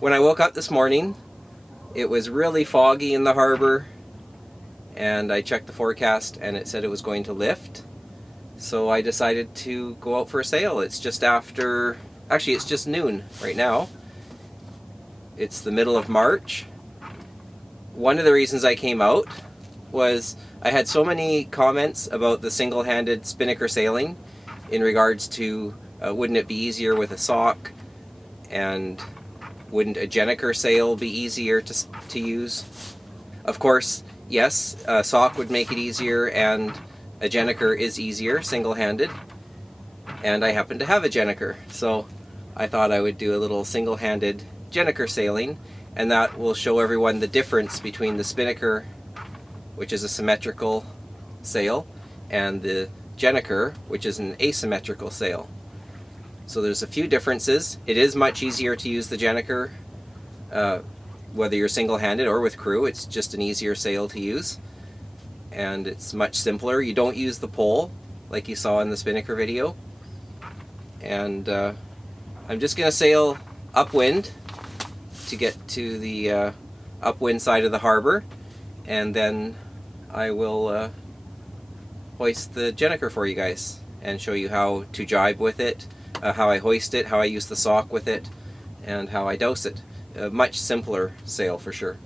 When I woke up this morning, it was really foggy in the harbor, and I checked the forecast and it said it was going to lift. So I decided to go out for a sail. It's just noon right now. It's the middle of March. One of the reasons I came out was I had so many comments about the single-handed spinnaker sailing in regards to wouldn't it be easier with a sock, and wouldn't a Gennaker sail be easier to use? Of course, yes, a sock would make it easier, and a Gennaker is easier single-handed, and I happen to have a Gennaker, so I thought I would do a little single-handed Gennaker sailing, and that will show everyone the difference between the spinnaker, which is a symmetrical sail, and the Gennaker, which is an asymmetrical sail. So there's a few differences. It is much easier to use the Gennaker, whether you're single-handed or with crew. It's just an easier sail to use, and it's much simpler. You don't use the pole like you saw in the spinnaker video. And I'm just going to sail upwind to get to the upwind side of the harbor, and then I will hoist the Gennaker for you guys and show you how to jibe with it, how I hoist it, how I use the sock with it, and how I dose it. A much simpler sail for sure.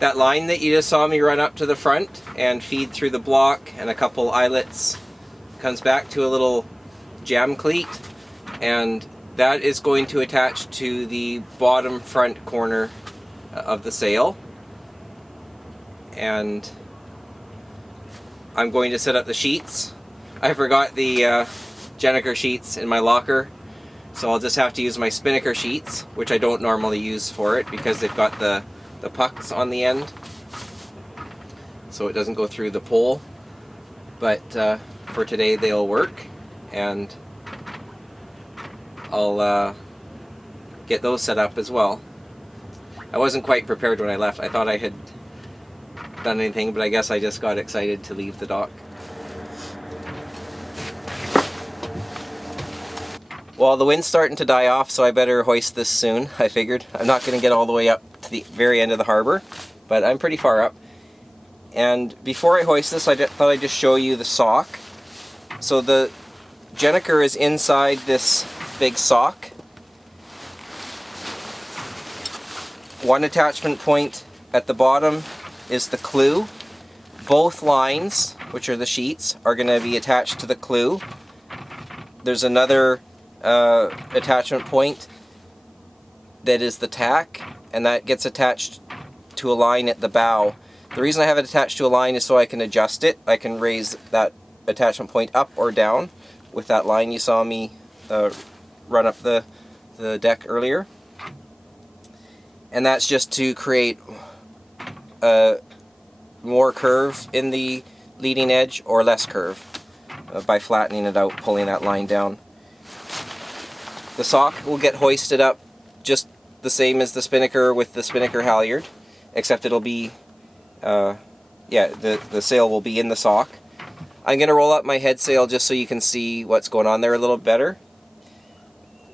That line that you just saw me run up to the front and feed through the block and a couple eyelets comes back to a little jam cleat, and that is going to attach to the bottom front corner of the sail. And I'm going to set up the sheets. I forgot the Gennaker sheets in my locker, so I'll just have to use my Spinnaker sheets, which I don't normally use for it because they've got the pucks on the end, so it doesn't go through the pole. But for today they'll work, and I'll get those set up as well. I wasn't quite prepared when I left. I thought I had done anything, but I guess I just got excited to leave the dock. Well, the wind's starting to die off, so I better hoist this soon, I figured. I'm not going to get all the way up to the very end of the harbor, but I'm pretty far up. And before I hoist this, I thought I'd just show you the sock. So the Gennaker is inside this big sock. One attachment point at the bottom is the clew. Both lines, which are the sheets, are going to be attached to the clew. There's another attachment point that is the tack, and that gets attached to a line at the bow. The reason I have it attached to a line is so I can adjust it. I can raise that attachment point up or down with that line you saw me run up the deck earlier. And that's just to create more curve in the leading edge or less curve by flattening it out, pulling that line down. The sock will get hoisted up just the same as the Spinnaker with the Spinnaker halyard, except it'll be, the sail will be in the sock. I'm going to roll up my head sail just so you can see what's going on there a little better.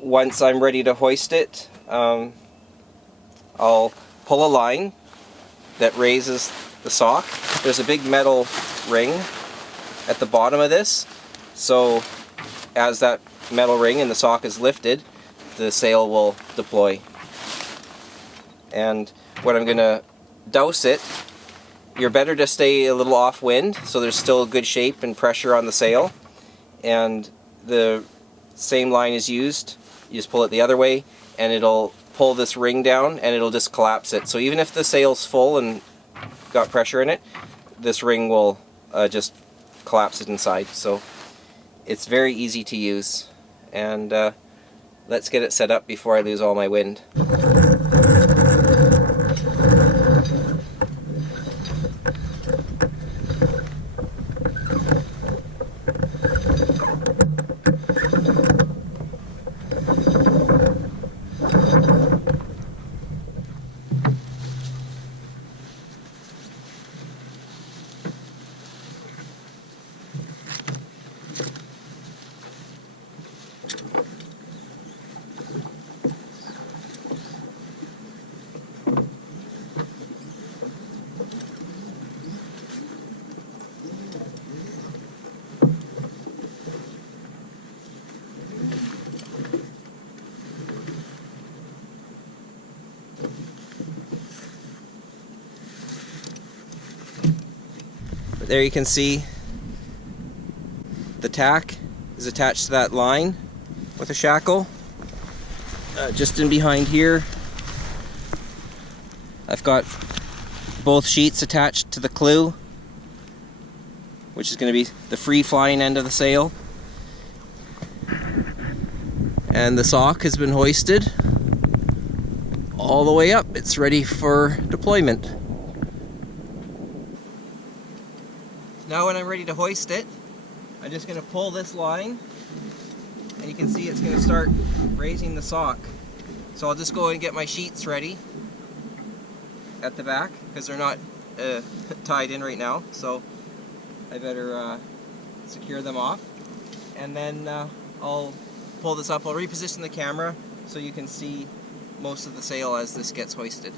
Once I'm ready to hoist it, I'll pull a line that raises the sock. There's a big metal ring at the bottom of this, so as that metal ring and the sock is lifted, the sail will deploy. And when I'm going to douse it, you're better to stay a little off wind so there's still good shape and pressure on the sail, and the same line is used. You just pull it the other way and it'll pull this ring down and it'll just collapse it. So even if the sail's full and got pressure in it, this ring will just collapse it inside. So it's very easy to use, and let's get it set up before I lose all my wind. There you can see the tack is attached to that line with a shackle. Just in behind here, I've got both sheets attached to the clew, which is going to be the free flying end of the sail. And the sock has been hoisted all the way up. It's ready for deployment. Now when I'm ready to hoist it, I'm just going to pull this line, and you can see it's going to start raising the sock. So I'll just go and get my sheets ready at the back, because they're not tied in right now, so I better secure them off. And then I'll pull this up. I'll reposition the camera so you can see most of the sail as this gets hoisted.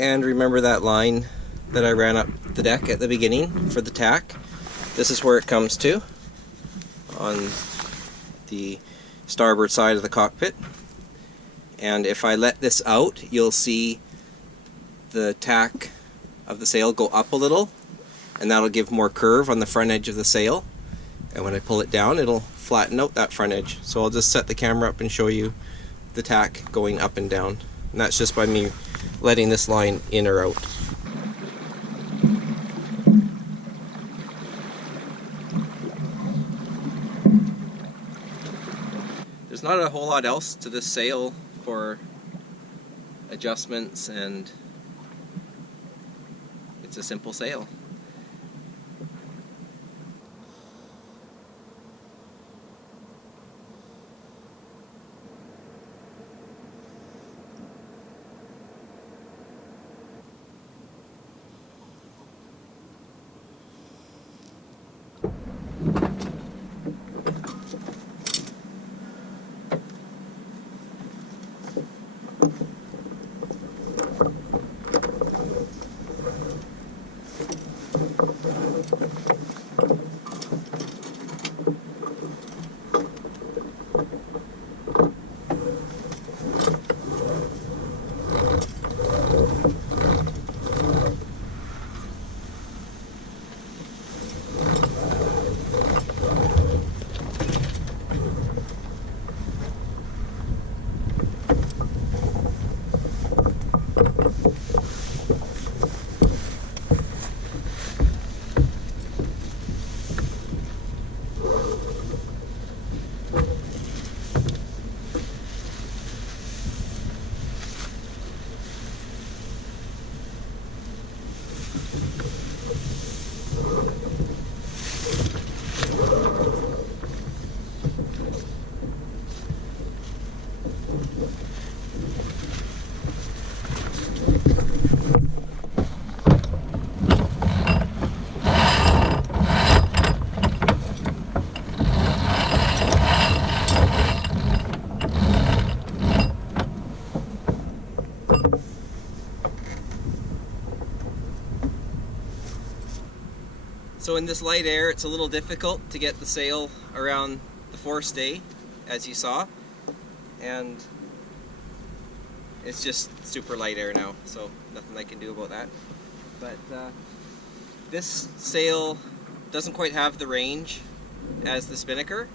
And remember that line that I ran up the deck at the beginning for the tack? This is where it comes to on the starboard side of the cockpit. And if I let this out, you'll see the tack of the sail go up a little, and that'll give more curve on the front edge of the sail. And when I pull it down, it'll flatten out that front edge. So I'll just set the camera up and show you the tack going up and down. And that's just by me letting this line in or out. There's not a whole lot else to this sail for adjustments, and it's a simple sail. So in this light air, it's a little difficult to get the sail around the forestay, as you saw, and it's just super light air now, so nothing I can do about that. But this sail doesn't quite have the range as the Spinnaker,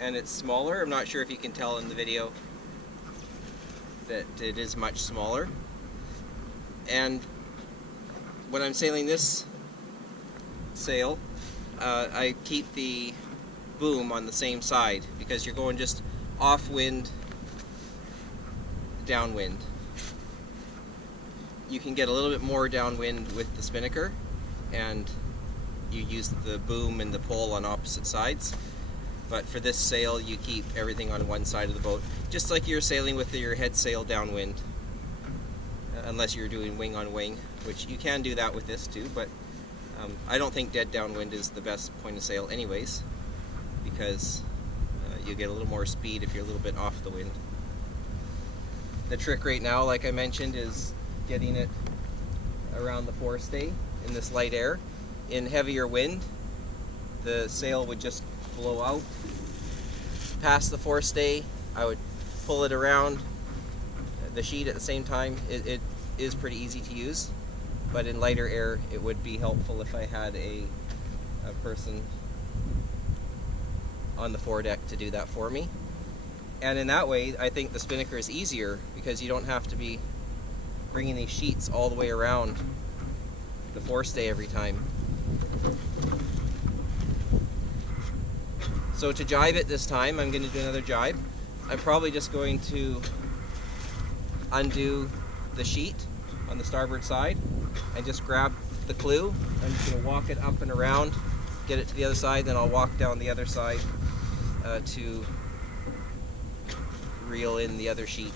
and it's smaller. I'm not sure if you can tell in the video that it is much smaller. And when I'm sailing this sail, I keep the boom on the same side because you're going just off wind, downwind. You can get a little bit more downwind with the Spinnaker, and you use the boom and the pole on opposite sides. But for this sail, you keep everything on one side of the boat, just like you're sailing with your head sail downwind, unless you're doing wing on wing, which you can do that with this too, but I don't think dead downwind is the best point of sail anyways, because you get a little more speed if you're a little bit off the wind. The trick right now, like I mentioned, is getting it around the forestay in this light air. In heavier wind, the sail would just blow out past the forestay. I would pull it around the sheet at the same time. It is pretty easy to use, but in lighter air it would be helpful if I had a person on the foredeck to do that for me. And in that way, I think the Spinnaker is easier because you don't have to be bringing these sheets all the way around the forestay every time. So to jibe it this time, I'm going to do another jibe. I'm probably just going to undo the sheet on the starboard side and just grab the clew. I'm just going to walk it up and around, get it to the other side, then I'll walk down the other side to reel in the other sheet.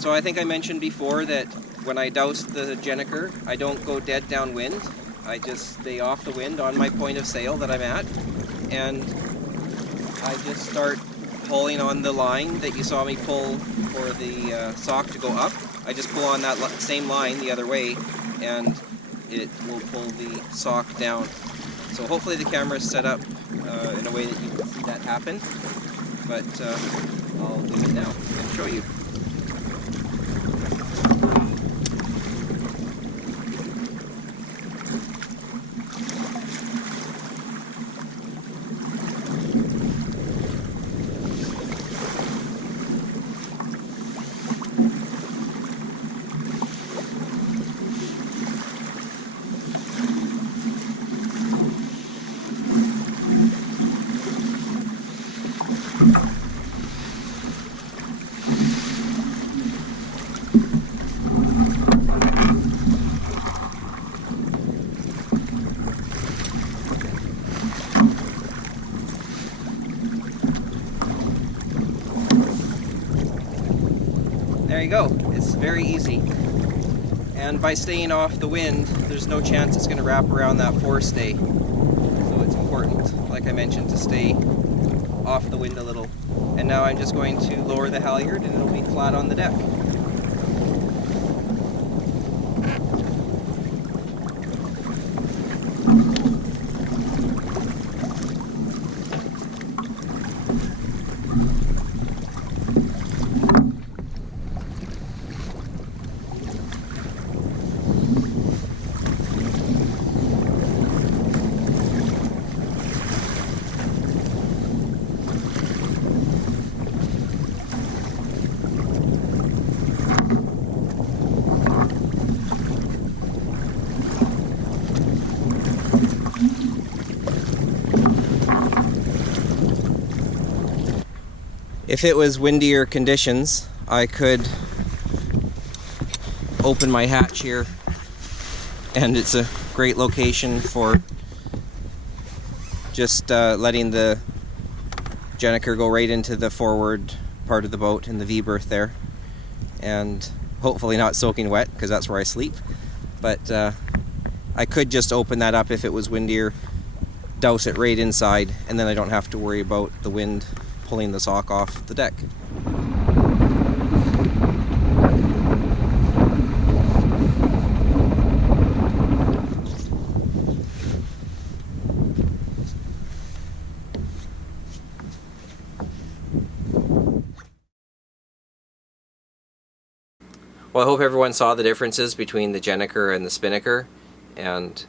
So I think I mentioned before that when I douse the Gennaker, I don't go dead downwind. I just stay off the wind on my point of sail that I'm at, and I just start pulling on the line that you saw me pull for the sock to go up. I just pull on that same line the other way, and it will pull the sock down. So hopefully the camera is set up in a way that you can see that happen, but I'll do it now and show you. There you go. It's very easy. And by staying off the wind, there's no chance it's going to wrap around that forestay. So it's important, like I mentioned, to stay off the wind a little. And now I'm just going to lower the halyard and it'll be flat on the deck. If it was windier conditions, I could open my hatch here, and it's a great location for just letting the Gennaker go right into the forward part of the boat in the V berth there, and hopefully not soaking wet because that's where I sleep. But I could just open that up if it was windier, douse it right inside, and then I don't have to worry about the wind pulling the sock off the deck. Well, I hope everyone saw the differences between the Gennaker and the Spinnaker, and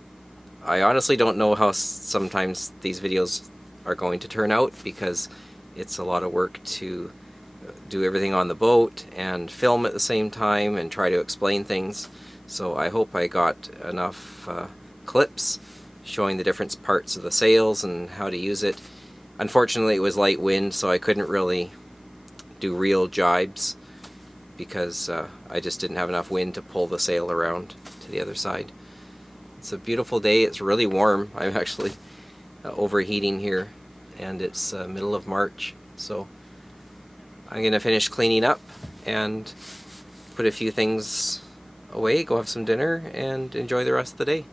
I honestly don't know how sometimes these videos are going to turn out, because it's a lot of work to do everything on the boat and film at the same time and try to explain things. So I hope I got enough clips showing the different parts of the sails and how to use it. Unfortunately, it was light wind, so I couldn't really do real jibes because I just didn't have enough wind to pull the sail around to the other side. It's a beautiful day. It's really warm. I'm actually overheating here, and it's middle of March, so I'm gonna finish cleaning up and put a few things away, go have some dinner, and enjoy the rest of the day.